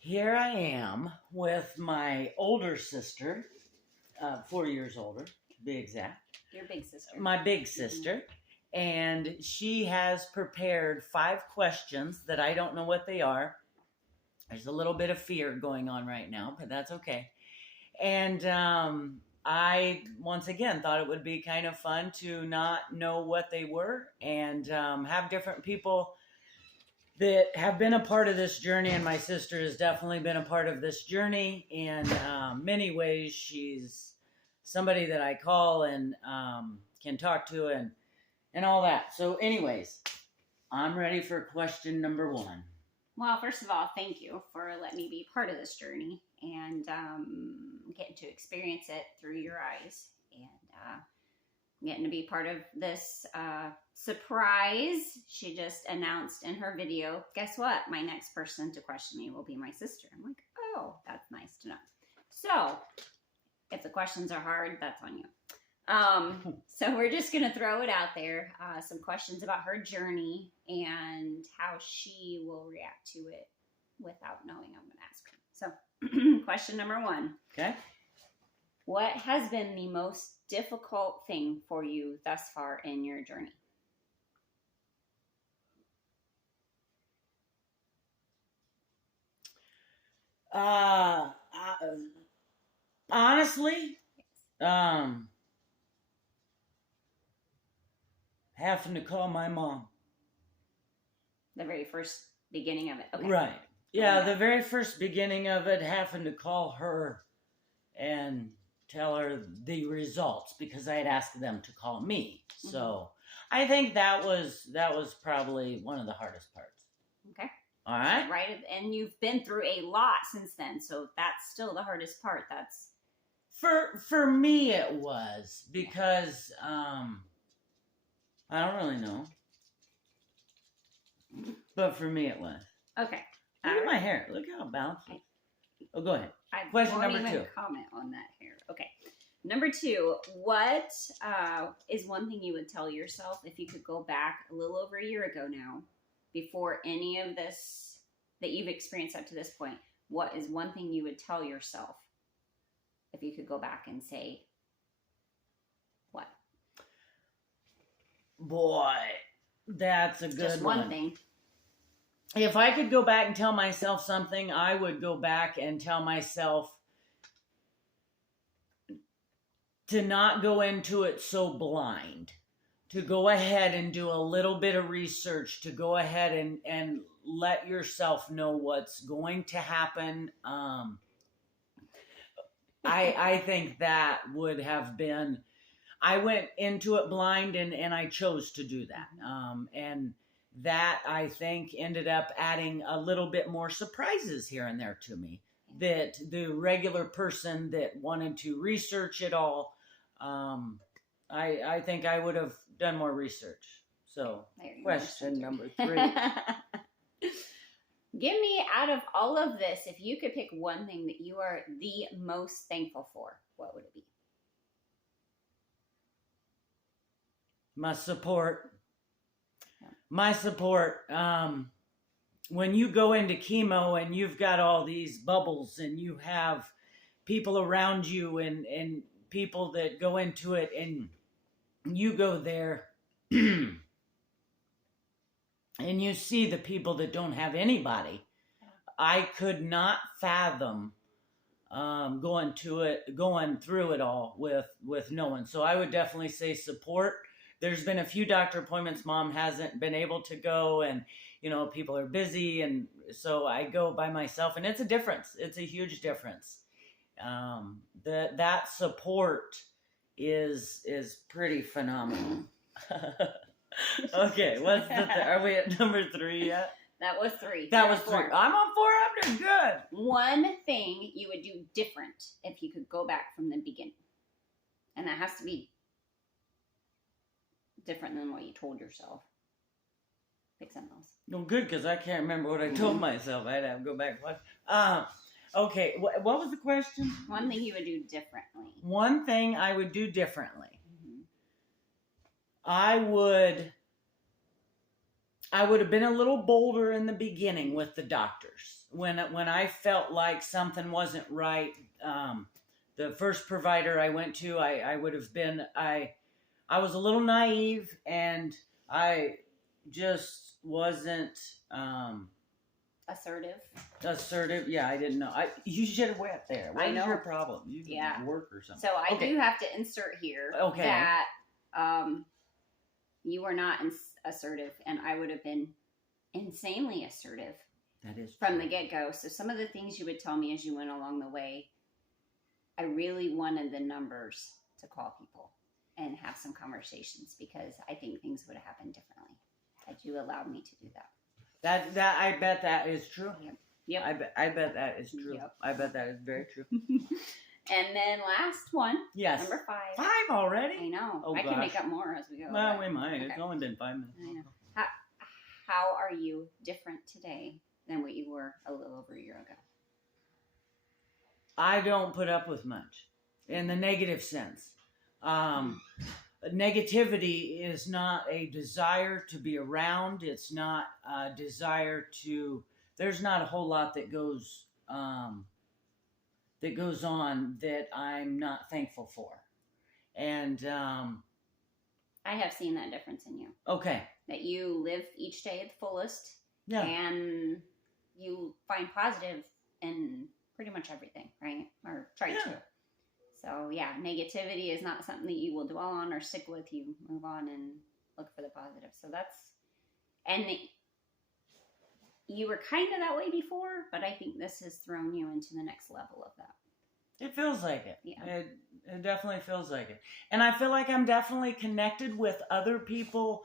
Here I am with my older sister, 4 years older, to be exact. Your big sister. My big sister. And she has prepared 5 questions that I don't know what they are. There's a little bit of fear going on right now, but that's okay. And I, once again, thought it would be kind of fun to not know what they were and have different people that have been a part of this journey. And my sister has definitely been a part of this journey in many ways. She's somebody that I call and can talk to and all that. So anyways, I'm ready for question number 1. Well, first of all, thank you for letting me be part of this journey and getting to experience it through your eyes and getting to be part of this surprise. She just announced in her video, guess what? My next person to question me will be my sister. I'm like, oh, that's nice to know. So if the questions are hard, that's on you. So we're just going to throw it out there. Some questions about her journey and how she will react to it without knowing I'm going to ask her. So question number 1. Okay. What has been the most difficult thing for you thus far in your journey? Honestly, having to call my mom. The very first beginning of it. Okay. Right. Yeah, the very first beginning of it, having to call her and tell her the results because I had asked them to call me. Mm-hmm. So I think that was probably one of the hardest parts. Okay. All right. So, right. And you've been through a lot since then. So that's still the hardest part. That's for me it was because I don't really know. But for me it was. Okay. Look at my hair. Look how bouncy. Oh, go ahead. I Question won't number even 2. comment on that hair. Okay. Number 2, what is one thing you would tell yourself if you could go back a little over a year ago now, before any of this that you've experienced up to this point? What is one thing you would tell yourself if you could go back and say what? Boy, that's a good Just one thing. If I could go back and tell myself something, I would go back and tell myself to not go into it so blind, to go ahead and do a little bit of research, to go ahead and let yourself know what's going to happen. I think that would have been, I went into it blind and I chose to do that. And that, I think, ended up adding a little bit more surprises here and there to me. That the regular person that wanted to research it all, I think I would have done more research. So, question number 3. Give me, out of all of this, if you could pick one thing that you are the most thankful for, what would it be? My support. My support. When you go into chemo and you've got all these bubbles and you have people around you and people that go into it and you go there and you see the people that don't have anybody, I could not fathom going through it all with no one. So I would definitely say support. There's been a few doctor appointments Mom hasn't been able to go, and people are busy, and so I go by myself, and it's a difference. It's a huge difference. That support is pretty phenomenal. Okay, are we at number 3 yet? That was 3. That was 3. I'm on 4. I'm doing good. One thing you would do different if you could go back from the beginning, and that has to be different than what you told yourself. Pick something else. No, good, because I can't remember what I told myself. I'd have to go back and watch. Okay, what was the question? One thing you would do differently. One thing I would do differently. Mm-hmm. I would I would have been a little bolder in the beginning with the doctors. When I felt like something wasn't right, the first provider I went to, I would have been, I was a little naive, and I just wasn't assertive. Yeah, I didn't know. You should have went there. What I is know. your problem? You Yeah. work or something. So I Okay. do have to insert here Okay. that you were not assertive, and I would have been insanely assertive That is from true. the get-go. So some of the things you would tell me as you went along the way, I really wanted the numbers to call people and have some conversations, because I think things would have happened differently had you allowed me to do that. That I bet that is true. Yep. I bet that is true. Yep. I bet that is very true. And then last one, Yes. number 5. 5 already? I know. Oh, I can make gosh. up more as we go. Well, but- we might. It's okay. only been 5 minutes. I know. How are you different today than what you were a little over a year ago? I don't put up with much in the negative sense. Negativity is not a desire to be around. It's not a desire to. There's not a whole lot that goes on that I'm not thankful for, and I have seen that difference in you. okay, That you live each day at the fullest, yeah, and you find positive in pretty much everything, right? Or try Yeah. to. So yeah, negativity is not something that you will dwell on or stick with. You move on and look for the positive. So you were kind of that way before, but I think this has thrown you into the next level of that. it feels like it. Yeah. It definitely feels like it, and I feel like I'm definitely connected with other people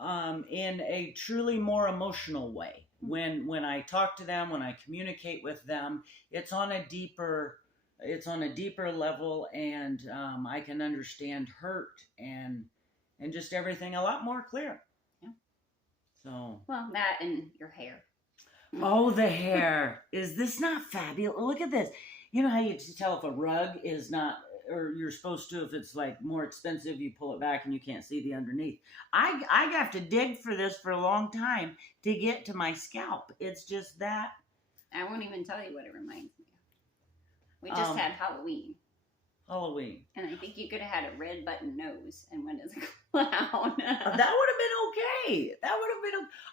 in a truly more emotional way. When I talk to them, when I communicate with them, it's on a deeper level, and I can understand hurt and just everything a lot more clear. Yeah. So. Well, that and your hair. Oh, the hair. Is this not fabulous? Look at this. You know how you tell if a rug is not, or you're supposed to, if it's like more expensive, you pull it back and you can't see the underneath. I have to dig for this for a long time to get to my scalp. It's just that. I won't even tell you what it reminds me of. We just had Halloween. Halloween. And I think you could have had a red button nose and went as a clown. That would have been okay.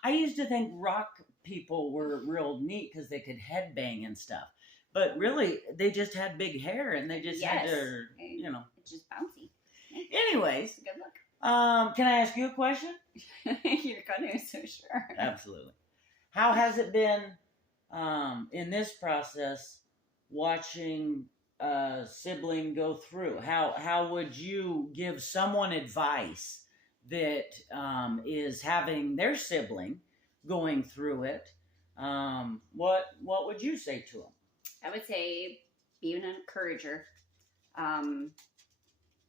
I used to think rock people were real neat because they could headbang and stuff. But really, they just had big hair, and they just had to, It's just bouncy. Anyways, Good luck. can I ask you a question? You're gonna, so sure. Absolutely. How has it been in this process watching a sibling go through? How would you give someone advice that is having their sibling going through it? What would you say to them? I would say be an encourager.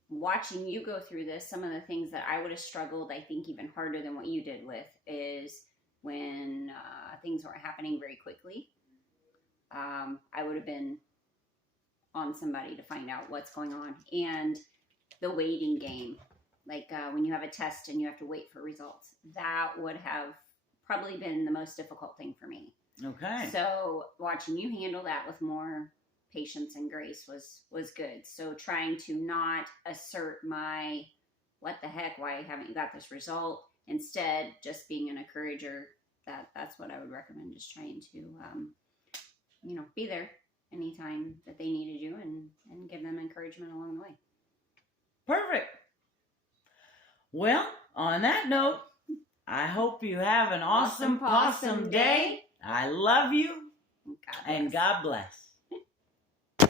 Watching you go through this, some of the things that I would have struggled, I think even harder than what you did with, is when things weren't happening very quickly. I would have been on somebody to find out what's going on. And the waiting game, like when you have a test and you have to wait for results, that would have probably been the most difficult thing for me. Okay. So watching you handle that with more patience and grace was good. So trying to not assert my, what the heck, why haven't you got this result? Instead, just being an encourager, that's what I would recommend. Just trying to, be there anytime that they needed you and give them encouragement along the way. Perfect. Well, on that note, I hope you have an awesome possum day. I love you, God and bless. God bless.